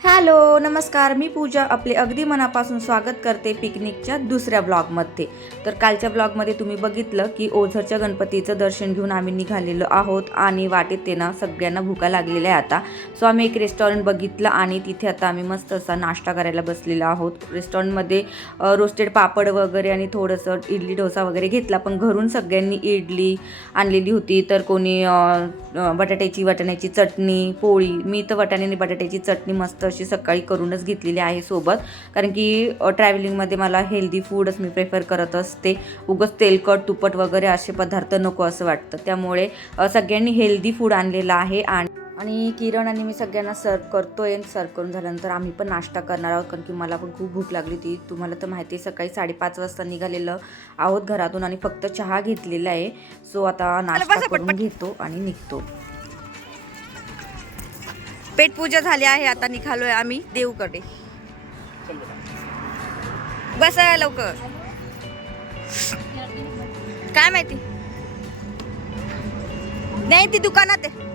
Hello नमस्कार. मी पूजा आपले अगदी मनापासून स्वागत करते पिकनिकच्या दुसऱ्या ब्लॉगमध्ये. तर कालच्या ब्लॉगमध्ये तुम्ही बघितलं की ओझरच्या गणपतीचं दर्शन घेऊन आम्ही निघालेलो आहोत आणि वाटेत ते ना सगळ्यांना भुका लागलेल्या आहे आता. सो आम्ही एक रेस्टॉरंट बघितलं आणि तिथे आता आम्ही मस्त असा नाश्ता करायला बसलेलो आहोत. रेस्टॉरंटमध्ये रोस्टेड पापड वगैरे आणि थोडंसं इडली डोसा वगैरे घेतला पण घरून सगळ्यांनी इडली आणलेली होती. तर कोणी बटाट्याची वाटाण्याची चटणी पोळी मी तर वाटाण्याने बटाट्याची चटणी मस्त अशी सकाळी करूनच घेतलेली आहे सोबत. कारण की ट्रॅव्हलिंगमध्ये मला हेल्दी फूडच मी प्रेफर करत असते. उगच तेलकट तुपट वगैरे असे पदार्थ नको असं वाटतं. त्यामुळे सगळ्यांनी हेल्दी फूड आणलेलं आहे आणि आणि किरण आणि मी सगळ्यांना सर्व करतोय सर्व करून झाल्यानंतर आम्ही पण नाश्ता करणार आहोत. कारण की मला पण खूप भूक लागली होती. तुम्हाला तर माहिती आहे सकाळी साडेपाच वाजता निघालेलं आहोत घरातून आणि फक्त चहा घेतलेला आहे. सो आता नाश्ता करून घेतो आणि निघतो. पेटपूजा झाली आहे आता निघालोय आम्ही देवकडे बस लवकर. काय माहिती? नाही ती दुकानात आहे.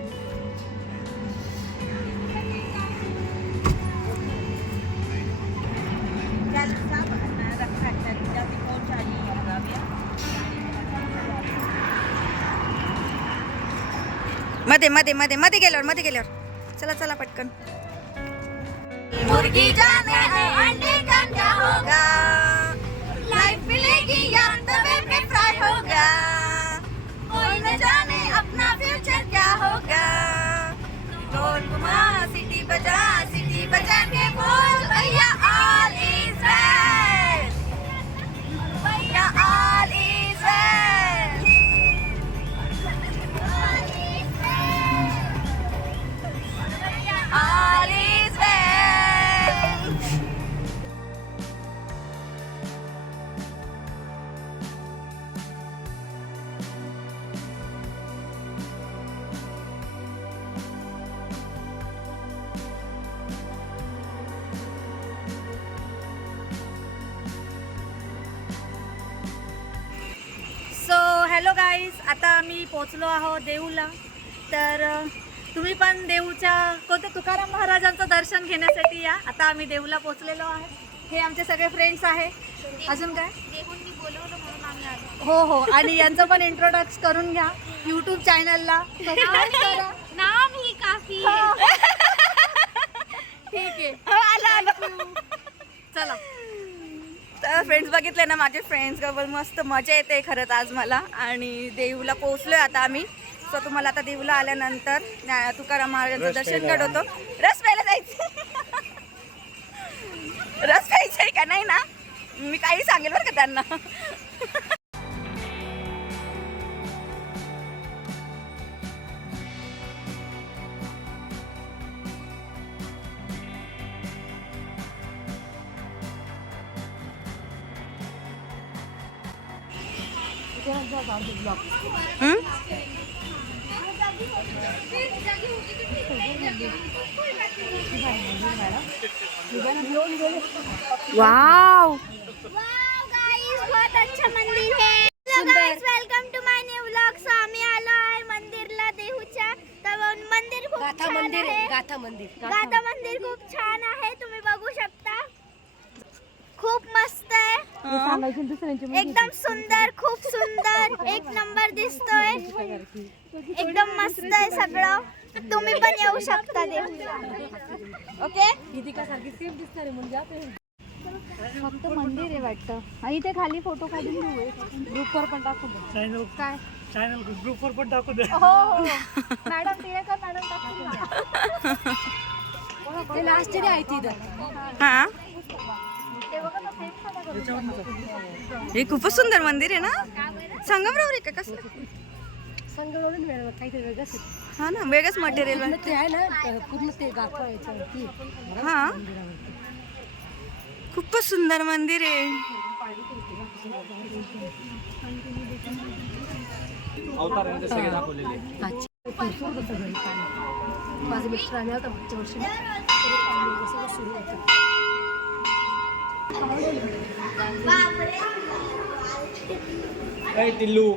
मध्ये मध्ये मध्ये मध्ये गेल्यावर मध्ये गेल्यावर. चला चला पटकन. मुर्गी जाने है अंडे हॅलो गाईज आता आम्ही पोचलो आहोत देऊला तर तुम्ही पण देऊच्या कोणत्या तुकाराम महाराजांचं दर्शन घेण्यासाठी या. आता आम्ही देऊला पोचलेलो आहे. हे आमचे सगळे फ्रेंड्स आहे. अजून काय? हो हो. आणि यांचं पण इंट्रोडक्ट करून घ्या. यूट्यूब चॅनलला नाम ही काफी. ठीक आहे. आला. चला. तर फ्रेंड्स बघितले ना माझे फ्रेंड्स बरोबर मस्त मजा येते खरंच आज मला. आणि देऊला पोहोचलोय आता आम्ही. सो तुम्हाला आता देऊला आल्यानंतर तुकाराम महाराजांचं दर्शन घडवतो. रस प्यायला जायचं. रस प्यायचं आहे का? नाही ना? मी काही सांगेल बरं का त्यांना. वाव बहुत अच्छा मंदिर है। Welcome to my new vlog so आम्ही आलो आहे मंदिरला देहूच्या तर मंदिर खूप गाथा छान मंदिर आहे. गाथा मंदिर। गाथा मंदिर खूप छान आहे तुम्ही बघू शकता। खूप मस्त आहे एकदम सुंदर खूप सुंदर एक नंबर दिसतोय एकदम मस्त आहे सगळं तुम्ही पण येऊ शकता देऊला ओके फक्त मंदिर आहे वाटतं. इथे खाली फ़ोटो काढून घेऊ ग्रुपवर पण टाकू चॅनल काय? चॅनल ग्रुपवर पण टाकू दे. हो हो. मॅडम टिळेकर मॅडम टाकून ते लास्ट आहे तिथं हा? हे खूपच सुंदर मंदिर आहे ना? संगमरवर आहे का? कसलं? वेळ काहीतरी वेगळंच आहे. हा ना वेगळंच मटेरियल पूर्ण ते आहे ना पूर्ण ते याच्यावरती हा? खूपच सुंदर मंदिर आहे. पाणी माझे आले होता मागच्या वर्षी तरी पाणी सगळं सुरू होतं टिल्लू.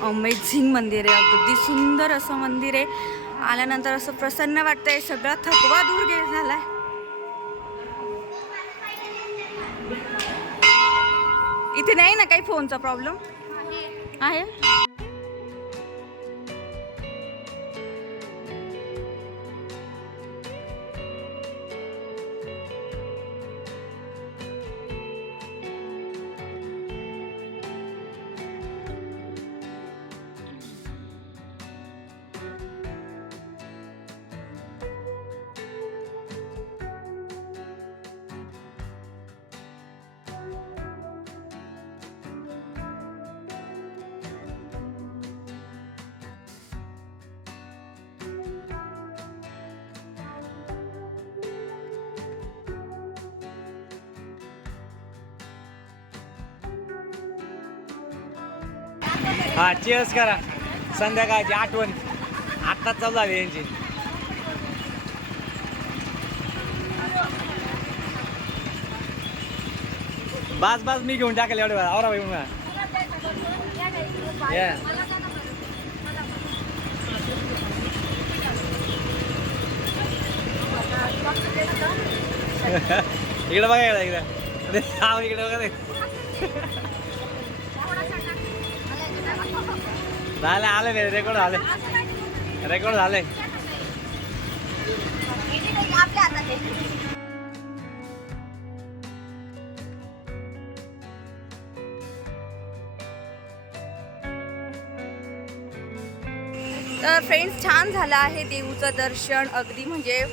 अमेझिंग मंदिर आहे. अगदी सुंदर असं मंदिर आहे. आल्यानंतर असं प्रसन्न वाटतंय. सगळा थकवा दूर गेला झालाय इथे नाही ना काही फोनचा प्रॉब्लेम? आहे. हा चेअर्स करा. संध्याकाळची आठवण. आत्ताच चालू झाली यांची. बास बास मी घेऊन टाकेल एवढे वेळा. औरा भाई या इकडे बघा इकडे इकडे. इकडे बघा ते. झालं आलं रे रेकॉर्ड झाले. रेकॉर्ड झाले. तर फ्रेंड्स छान झालं आहे देऊचं दर्शन. अगदी म्हणजे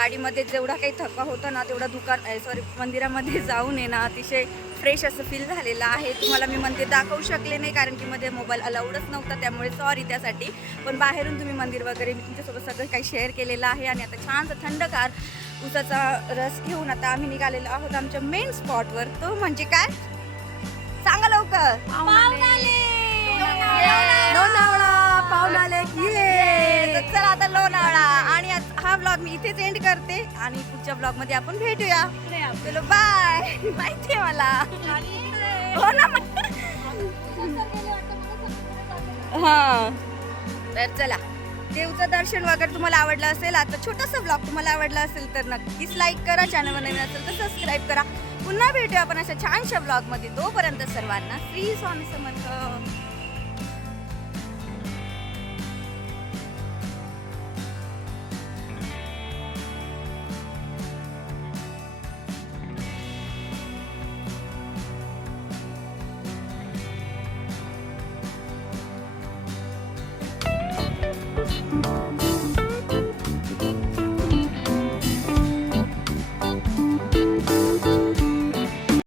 गाडीमध्ये जेवढा काही थकवा होता ना तेवढा दुकान सॉरी मंदिरामध्ये जाऊन आहे ना अतिशय फ्रेश असं फील झालेलं आहे. तुम्हाला मी मंदिर दाखवू शकले नाही कारण की मध्ये मोबाईल अलाउडच नव्हता त्यामुळे सॉरी त्यासाठी. पण बाहेरून तुम्ही मंदिर वगैरे मी तुमच्यासोबत सगळं काही शेअर केलेलं आहे आणि आता छानसं थंडगार उसाचा रस घेऊन आता आम्ही निघालेलो आहोत आमच्या मेन स्पॉटवर तो म्हणजे काय? सांगा लवकर. ये चला आता लोणावळा. हा ब्लॉग मी इथेच एंड करते आणि पुढच्या ब्लॉगमध्ये आपण भेटूया. चलो बाय माहितीये मला. हो ना हा. तर चला देवचं दर्शन वगैरे तुम्हाला आवडलं असेल आता छोटासा ब्लॉग तुम्हाला आवडला असेल तर नक्कीच लाईक करा चॅनलवर नवीन असेल तर सबस्क्राईब करा. पुन्हा भेटूया आपण अशा छानशा ब्लॉगमध्ये. तोपर्यंत सर्वांना श्री स्वामी समर्थ.